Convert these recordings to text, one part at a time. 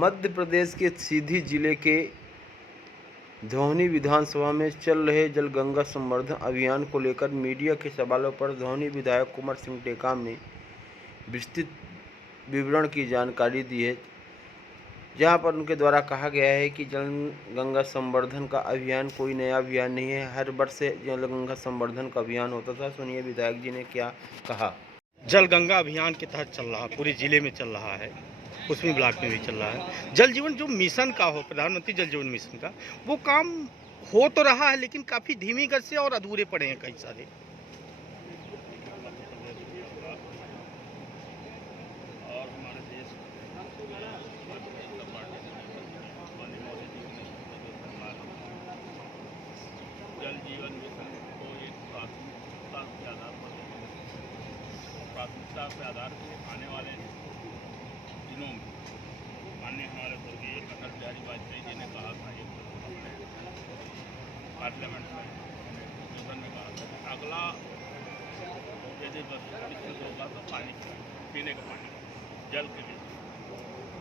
मध्य प्रदेश के सीधी जिले के धौनी विधानसभा में चल रहे जलगंगा संवर्धन अभियान को लेकर मीडिया के सवालों पर धौनी विधायक कुंवर सिंह टेकाम ने विस्तृत विवरण की जानकारी दी है, जहां पर उनके द्वारा कहा गया है कि जलगंगा संवर्धन का अभियान कोई नया अभियान नहीं है। हर वर्ष जलगंगा संवर्धन का अभियान होता था। सुनिए विधायक जी ने क्या कहा। जलगंगा अभियान के तहत चल रहा, पूरे जिले में चल रहा है, उसमें ब्लॉक में भी चल रहा है। जल जीवन जो मिशन का हो, प्रधानमंत्री जल जीवन मिशन का, वो काम हो तो रहा है, लेकिन काफ़ी धीमी गति से और अधूरे पड़े हैं कई सारे। जल जीवन मिशन को एक प्राथमिकता के आधार पर आने वाले दिनों में माननीय हमारे स्वर्गीय अटल बिहारी वाजपेयी जी ने कहा था, एक अपने पार्लियामेंट में मिशन में कहा था कि अगला यदि विकसित होगा तो पानी पीने का पानी, जल के लिए,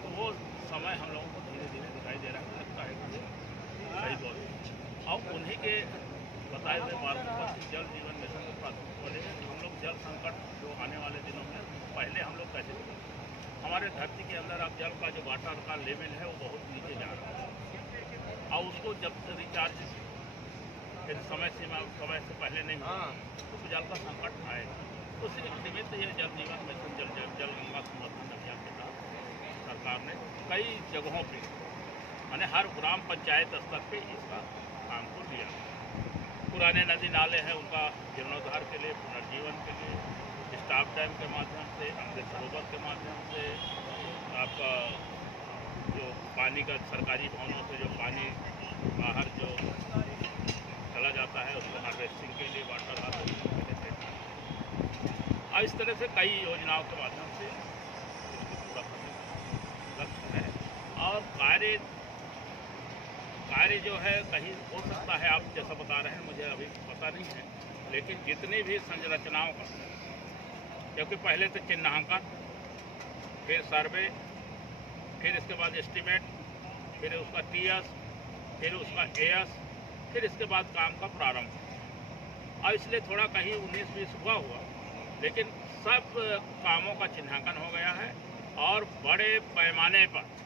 तो वो समय हम लोगों को धीरे धीरे दिखाई दे रहा है, लगता है कि सही दौर और उन्हीं के बताए हुए मार्गों पर जल जीवन मिशन को प्राथमिकता हम लोग जल संकट जो आने वाले दिनों में, पहले हम लोग कैसे थे, हमारे धरती के अंदर अब जल का जो वाटर का लेवल है वो बहुत नीचे जा रहा है और उसको जब रिचार्ज समय से पहले नहीं हुआ तो जल का संकट आएगा। तो उसी निमित्त ये जल जीवन मिशन जलगंगा संवर्धन अभियान के तहत सरकार ने कई जगहों पर माने हर ग्राम पंचायत स्तर पे इसका काम को लिया। पुराने नदी नाले हैं उनका जीर्णोद्धार के लिए, पुनर्जीवन के लिए, स्टाफ डैम के माध्यम से, अमृत सरोवर के माध्यम से, आपका जो पानी का सरकारी भवनों से जो पानी बाहर जो चला जाता है उसको हार्वेस्टिंग के लिए, वाटर हार्वेस्टिंग के लिए, और इस तरह से कई योजनाओं के माध्यम से इसको पूरा करने का लक्ष्य है। और कार्य जो है कहीं हो सकता है, आप जैसा बता रहे हैं मुझे अभी पता नहीं है, लेकिन जितनी भी संरचनाओं का, क्योंकि पहले तो चिन्हांकन, फिर सर्वे, फिर इसके बाद एस्टीमेट, फिर उसका टीएस, फिर उसका एएस, फिर इसके बाद काम का प्रारंभ, और इसलिए थोड़ा कहीं 19-20 हुआ, लेकिन सब कामों का चिन्हांकन हो गया है और बड़े पैमाने पर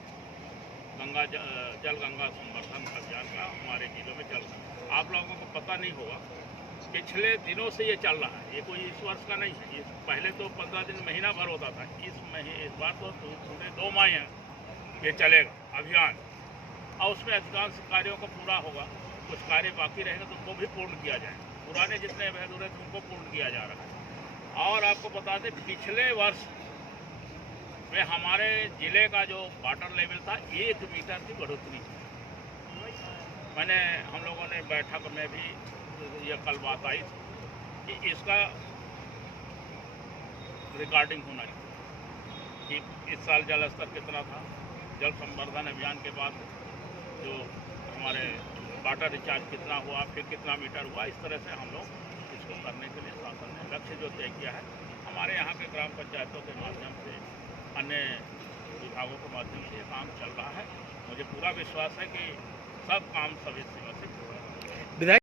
जलगंगा संवर्धन अभियान का हमारे जिलों में चल रहा है। आप लोगों को पता नहीं होगा, पिछले दिनों से ये चल रहा है, ये कोई इस वर्ष का नहीं है। पहले तो 15 दिन, महीना भर होता था, इस बार तो पूरे 2 माह ये चलेगा अभियान, और उसमें अधिकांश कार्यों को पूरा होगा। कुछ कार्य बाकी रहेंगे तो उनको भी पूर्ण किया जाए, पुराने जितने अधूरे थे उनको पूर्ण किया जा रहा है। और आपको बता दें, पिछले वर्ष में हमारे ज़िले का जो वाटर लेवल था 1 मीटर की बढ़ोतरी। मैंने हम लोगों ने बैठक में भी ये कल बात आई थी कि इसका रिकॉर्डिंग होना चाहिए कि इस साल जल स्तर कितना था, जल संवर्धन अभियान के बाद जो हमारे वाटर रिचार्ज कितना हुआ, फिर कितना मीटर हुआ। इस तरह से हम लोग इसको करने के लिए शासन ने लक्ष्य जो तय किया है, हमारे यहाँ के ग्राम पंचायतों के माध्यम से, अन्य विभागों के माध्यम से ये काम चल रहा है। मुझे पूरा विश्वास है कि सब काम सभी से